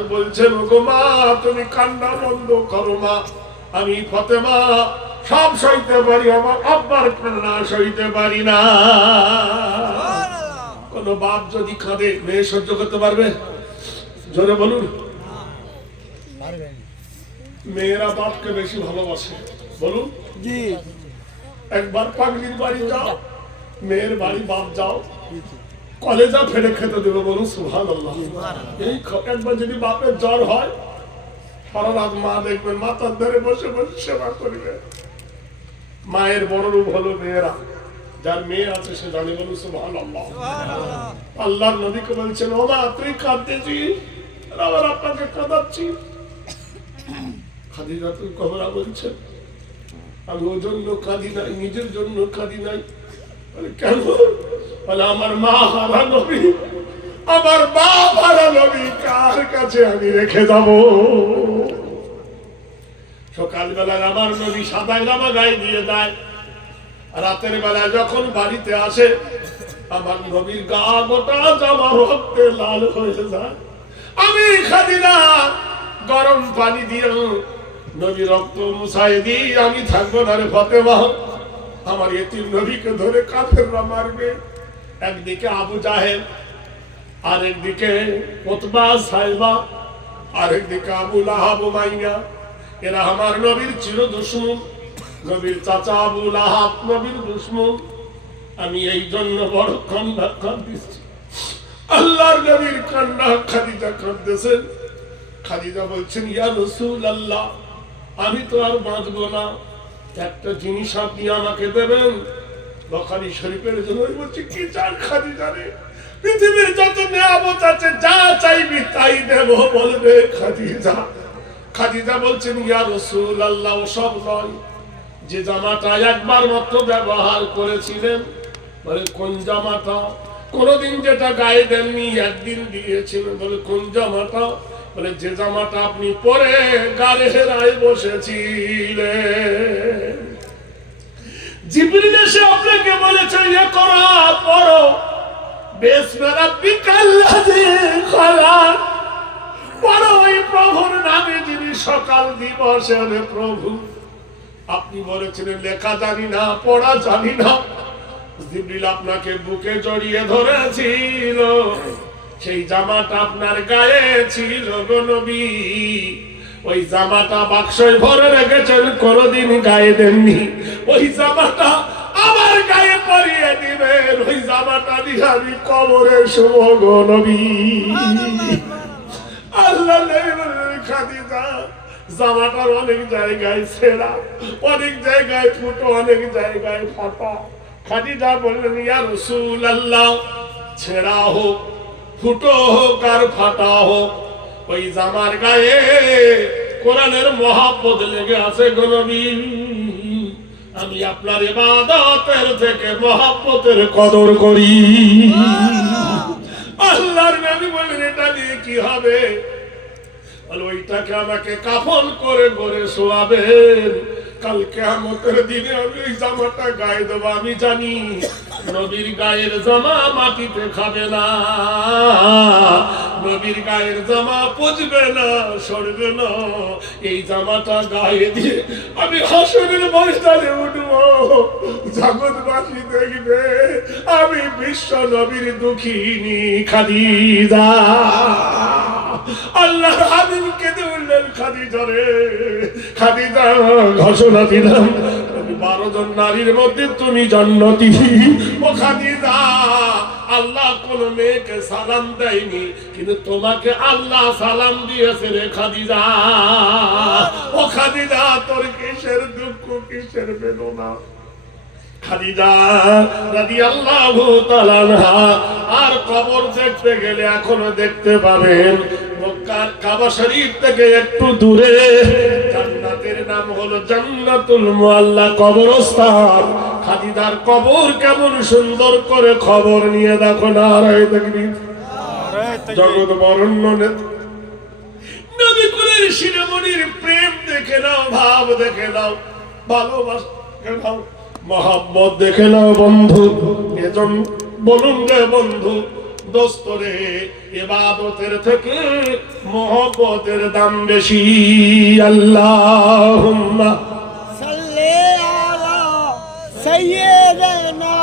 আর বলছেন ওগো মা তুমি কান্না বন্ধ করো মা, আমি ফাতেমা সব সইতে পারি, আমার আব্বার কান্না সইতে পারি না। কোন বাপ যদি কাঁদে মেয়ে সহ্য করতে পারবে? জোরে বলুন। মেয়েরা বাপকে বেশি ভালোবাসে, বলুন। একবার পাগলির বাড়ি যাও, মেয়ের বাড়ি বাপ যাও, কলেজা ফেলে খেতে দেবে, বলুন সুবহানাল্লাহ। এই একবার যদি বাপের জ্বর হয়, সারা রাত মা দেখবেন মাথার ধরে বসে বসে সেবা করবে। মায়ের বড় রূপ হলো মেয়েরা, যার মেয়ে আছে সে জানে, বলুন সুবহানাল্লাহ। আল্লাহর নবীকে বলছেন ও মা তুই কাঁদতেছিস, আবার আপনাকে কাঁদাচ্ছি। খাদিজা তুই কবরা বলছেন আমি ওর জন্য কাঁদি নাই, নিজের জন্য কাঁদি নাই। কেন? বলে আমার মা হারা নবী, আমার বাপ হারা নবী কার কাছে আমি রেখে যাব? সকালবেলায় আমার নবী সাদা জামা গায়ে দিয়ে দেয়, রাতের বেলায় যখন বাড়িতে আসে আমার নবীর গা গোটা জামা রক্তে লাল হয়ে যায়। আমি খাদিজা গরম পানি দিয়ে নবী রক্ত মুছাই দিই, আমি থাকবো না রে ফাতেমা, আমার এতিম নবীকে ধরে কাফেররা মারবে। একদিকে আবু জাহেল, আরেকদিকে উতবা সাইবা, আরেকদিকে আবু লাহাব মাইয়া, এরা আমার নবীর চির দুশমন। নবীর চাচা আবু লাহাব নবীর দুশমন। আমি এই জন্য বড় কান্না কাঁদতেছি। আল্লাহর নবীর কান্না খাদিজা কাঁদতেছেন। খাদিজা বলছেন ইয়া রাসূলুল্লাহ আমি তো আর বাঁচবো না, একটা জিনিস আপনি আমাকে দেবেন। বুখারী শরীফের জন্য বলছি কি চান খাদিজা রে? পৃথিবীর যত নিয়ামত আছে যা চাইবি তাই দেব বলবে খাদিজা। খাদিজা বলছেন ইয়া রাসূলুল্লাহ সব নয়, যে জামাটা একবার মাত্র ব্যবহার করেছিলেন। বলে কোন জামাটা? কোনদিন যেটা গায়ে দেননি একদিন দিয়েছিলেন। বলে কোন জামাটা? বলে যে জামাটা আপনি পরে গাড়ি হেরায় বসেছিলেন। জিবরিল এসে আপনাকে বলেছে ইয়ে করো পড়ো বিসমি রাব্বিকাল্লাযী খালাক, পড়ো ওই প্রভুর নামে যিনি সকাল দিবসের প্রভু। আপনি বলেছিলেন লেখা জানি না, পড়া জানি না। জিবরিল আপনাকে বুকে জড়িয়ে ধরেছিল, সেই জামাটা আপনার গায়ে ছিল গো নবী। ওই জামাটা বাক্সয় ভরে রেখেছেন, কোনদিন গায়ে দেননি। ওই জামাটা আমার গায়ে পরিয়ে দিবেন, ওই জামাটা দিয়ে আমি কবরে শুভ গো নবী। আল্লাহ খাদিজা জামাটার অনেক জায়গায় ছেঁড়া, অনেক জায়গায় ফুটো, অনেক জায়গায় ফাটা। খাদিজা বললেন ইয়া রাসূলুল্লাহ ছেঁড়া হোক, ফুটো হোক আর ফাটা হোক, ওই জামার গায়ে কোরআনের মহব্বত লেগে আছে গো নবী। আমি আপনার ইবাদতের থেকে মহব্বতের কদর করি। আল্লাহর নবী বলেন এটা নিয়ে কি হবে? বলে ওইটাকে আমাকে কাফন করে করে শোয়াবেন, কাল কিয়ামতের দিনে আমি ওই জামাটা গায়ে দেবো। আমি জানি নবীর গায়ের জামা মাটিতে খাবে না, নবীর গায়ের জামা পচবে না, সরবে না। এই জামাটা গায়ে দিয়ে আমি হাসরের ময়দানে উঠবো, জগৎবাসী দেখবে আমি বিশ্ব নবীর দুঃখিনী খাদিজা। আল্লাহর হাবিব কেঁদে উঠলেন খাদিজা রে, খাদিজা ঘোষণা দিলাম 12 জন নারীর মধ্যে তুমি জান্নাতি। ও খাদিজা আল্লাহ কোন মেয়েকে সালাম দেয়নি, কিন্তু তোমাকে আল্লাহ সালাম দিয়েছে রে খাদিজা। ও খাদিজা তোর কিসের দুঃখ, কিসের বেদনা? খাদিজা রাদিয়াল্লাহু তাআলা আনহা আর কবর দেখতে গেলে এখনো দেখতে পাবেন মক্কার কাবা শরীফ থেকে একটু দূরে জান্নাতের নাম হলো জান্নাতুল মুআল্লা কবরস্থান। খাদিজার কবর কেমন সুন্দর করে খবর নিয়ে দেখো। নারায়ে তাকবীর, জগৎ বরণ্য নবী কুলের শিরোমণির প্রেম দেখে নাও, ভাব দেখে নাও, ভালোবাসা দেখে নাও, মহব্বত দেখে নাও বন্ধু। এজন বলুন রে বন্ধু দোস্তরে ইবাদতের থেকে মহব্বতের দাম বেশি। আল্লাহুম্মা সাল্লি আলা সাইয়্যিদিনা